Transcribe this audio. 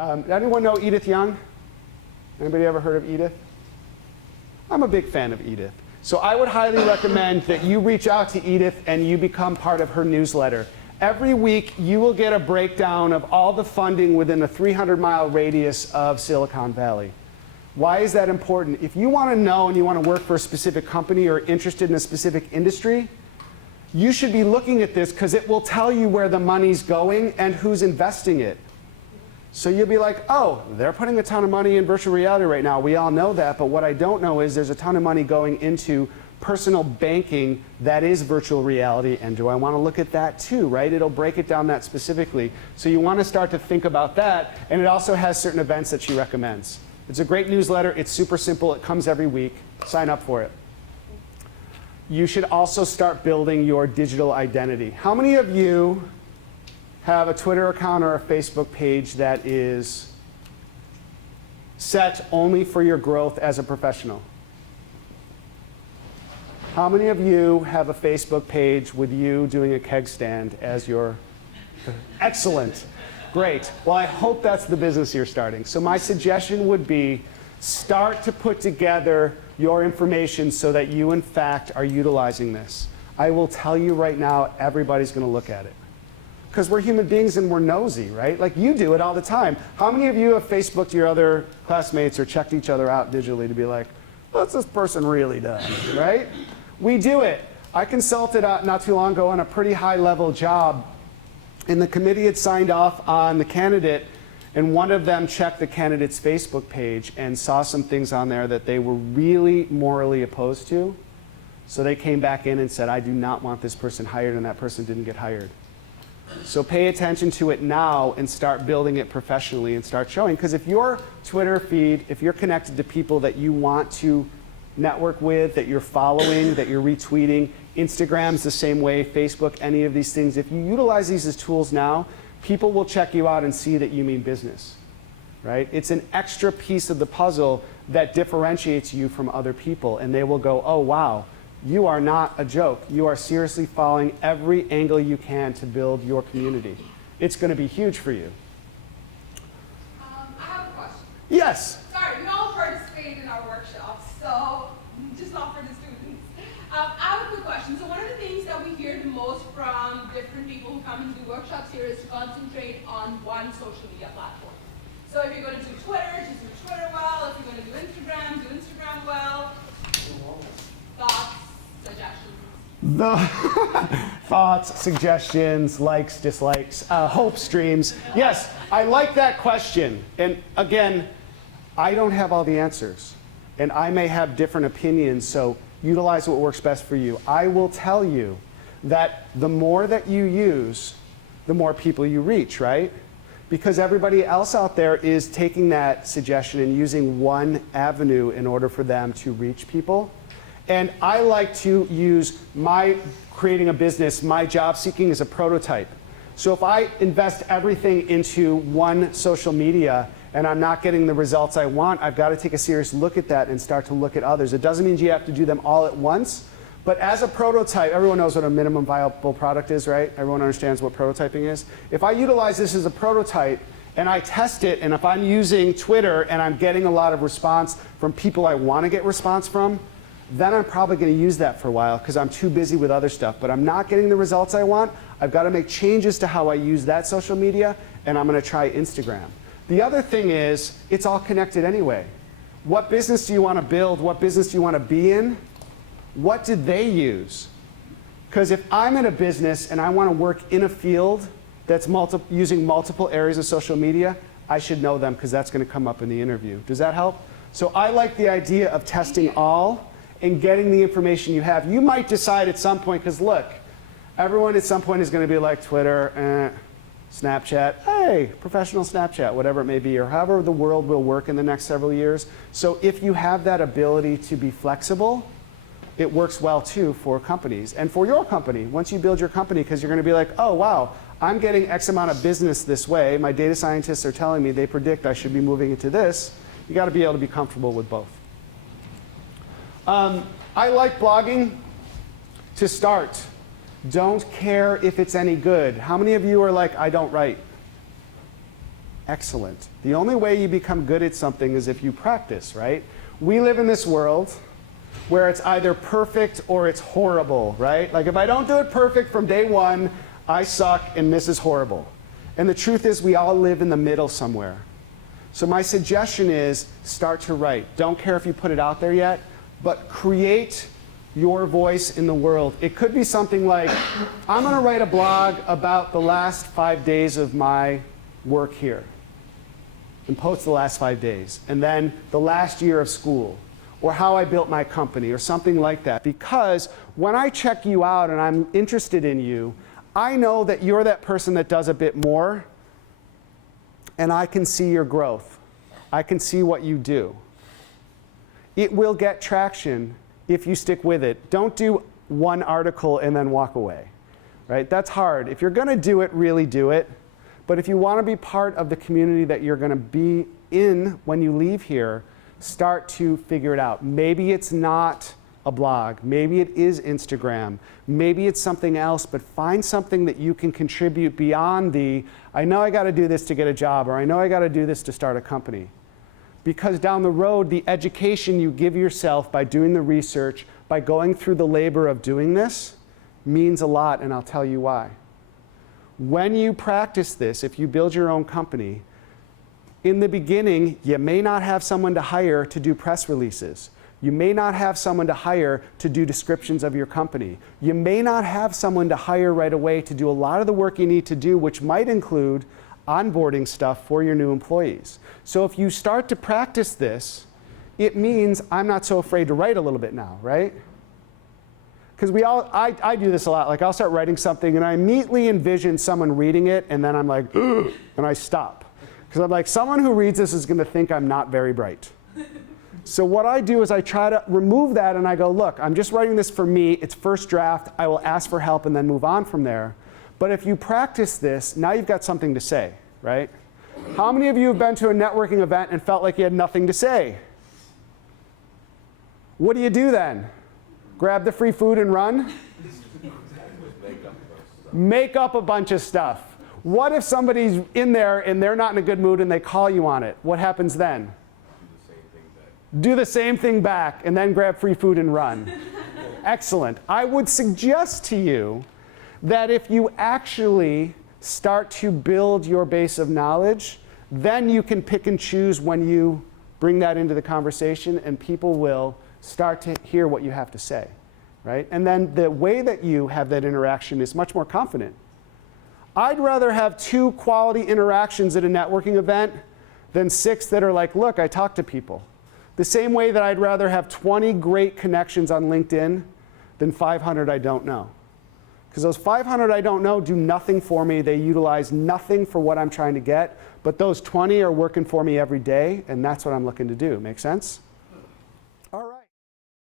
Anyone know Edith Young? Anybody ever heard of Edith? I'm a big fan of Edith. So I would highly recommend that you reach out to Edith and you become part of her newsletter. Every week you will get a breakdown of all the funding within a 300-mile radius of Silicon Valley. Why is that important? If you want to know and you want to work for a specific company or interested in a specific industry, you should be looking at this because it will tell you where the money's going and who's investing it. So you'll be like, oh, they're putting a ton of money in virtual reality right now. We all know that, but what I don't know is there's a ton of money going into personal banking that is virtual reality, and do I want to look at that too, right? It'll break it down that specifically. So you want to start to think about that, and it also has certain events that she recommends. It's a great newsletter. It's super simple. It comes every week. Sign up for it. You should also start building your digital identity. How many of you have a Twitter account or a Facebook page that is set only for your growth as a professional? How many of you have a Facebook page with you doing a keg stand as your... Excellent. Great. Well, I hope that's the business you're starting. So my suggestion would be start to put together your information so that you, in fact, are utilizing this. I will tell you right now, everybody's going to look at it. Because we're human beings and we're nosy, right? Like you do it all the time. How many of you have Facebooked your other classmates or checked each other out digitally to be like, what's this person really done, right? We do it. I consulted not too long ago on a pretty high-level job, and the committee had signed off on the candidate, and one of them checked the candidate's Facebook page and saw some things on there that they were really morally opposed to. So they came back in and said, I do not want this person hired, and that person didn't get hired. So pay attention to it now and start building it professionally and start showing. Because if your Twitter feed, if you're connected to people that you want to network with, that you're following, that you're retweeting, Instagram's the same way, Facebook, any of these things, if you utilize these as tools now, people will check you out and see that you mean business, right? It's an extra piece of the puzzle that differentiates you from other people, and they will go, oh, wow. You are not a joke. You are seriously following every angle you can to build your community. It's going to be huge for you. I have a question. Yes. Sorry, we all participate in our workshops, so just not for the students. I have a quick question. So one of the things that we hear the most from different people who come and do workshops here is to concentrate on one social media platform. So if you're going to do Twitter, just do Twitter well. If you're going to do Instagram well. Thoughts? Thoughts, suggestions, likes, dislikes, hope streams. Yes, I like that question. And again, I don't have all the answers. And I may have different opinions, so utilize what works best for you. I will tell you that the more that you use, the more people you reach, right? Because everybody else out there is taking that suggestion and using one avenue in order for them to reach people. And I like to use my creating a business, my job seeking as a prototype. So if I invest everything into one social media and I'm not getting the results I want, I've got to take a serious look at that and start to look at others. It doesn't mean you have to do them all at once, but as a prototype, everyone knows what a minimum viable product is, right? Everyone understands what prototyping is. If I utilize this as a prototype and I test it, and if I'm using Twitter and I'm getting a lot of response from people I want to get response from, then I'm probably going to use that for a while because I'm too busy with other stuff. But I'm not getting the results I want. I've got to make changes to how I use that social media, and I'm going to try Instagram. The other thing is, it's all connected anyway. What business do you want to build? What business do you want to be in? What did they use? Because if I'm in a business and I want to work in a field that's using multiple areas of social media, I should know them because that's going to come up in the interview. Does that help? So I like the idea of testing all and getting the information you have. You might decide at some point, because look, everyone at some point is going to be like Twitter, Snapchat, hey, professional Snapchat, whatever it may be, or however the world will work in the next several years. So if you have that ability to be flexible, it works well too for companies and for your company. Once you build your company, because you're going to be like, oh wow, I'm getting X amount of business this way. My data scientists are telling me they predict I should be moving into this. You got to be able to be comfortable with both. I like blogging to start. Don't care if it's any good. How many of you are like, I don't write? Excellent. The only way you become good at something is if you practice, right? We live in this world where it's either perfect or it's horrible, right? Like if I don't do it perfect from day one, I suck and this is horrible. And the truth is we all live in the middle somewhere. So my suggestion is start to write. Don't care if you put it out there yet, but create your voice in the world. It could be something like, I'm going to write a blog about the last 5 days of my work here, and post the last 5 days, and then the last year of school, or how I built my company, or something like that. Because when I check you out and I'm interested in you, I know that you're that person that does a bit more, and I can see your growth. I can see what you do. It will get traction if you stick with it. Don't do one article and then walk away, right? That's hard. If you're going to do it, really do it. But if you want to be part of the community that you're going to be in when you leave here, start to figure it out. Maybe it's not a blog. Maybe it is Instagram. Maybe it's something else, but find something that you can contribute beyond the, I know I got to do this to get a job, or I know I got to do this to start a company. Because down the road, the education you give yourself by doing the research, by going through the labor of doing this, means a lot, and I'll tell you why. When you practice this, if you build your own company, in the beginning, you may not have someone to hire to do press releases. You may not have someone to hire to do descriptions of your company. You may not have someone to hire right away to do a lot of the work you need to do, which might include onboarding stuff for your new employees. So if you start to practice this, it means I'm not so afraid to write a little bit now, right? Because I do this a lot. Like I'll start writing something and I immediately envision someone reading it and then I'm like, ugh, and I stop. Because I'm like, someone who reads this is going to think I'm not very bright. So what I do is I try to remove that and I go, look, I'm just writing this for me. It's first draft. I will ask for help and then move on from there. But if you practice this, now you've got something to say, right? How many of you have been to a networking event and felt like you had nothing to say? What do you do then? Grab the free food and run? Make up a bunch of stuff. What if somebody's in there and they're not in a good mood and they call you on it? What happens then? Do the same thing back and then grab free food and run. Excellent. I would suggest to you that if you actually start to build your base of knowledge, then you can pick and choose when you bring that into the conversation and people will start to hear what you have to say, right? And then the way that you have that interaction is much more confident. I'd rather have 2 quality interactions at a networking event than 6 that are like, look, I talk to people. The same way that I'd rather have 20 great connections on LinkedIn than 500 I don't know. Because those 500 I don't know do nothing for me. They utilize nothing for what I'm trying to get. But those 20 are working for me every day, and that's what I'm looking to do. Make sense?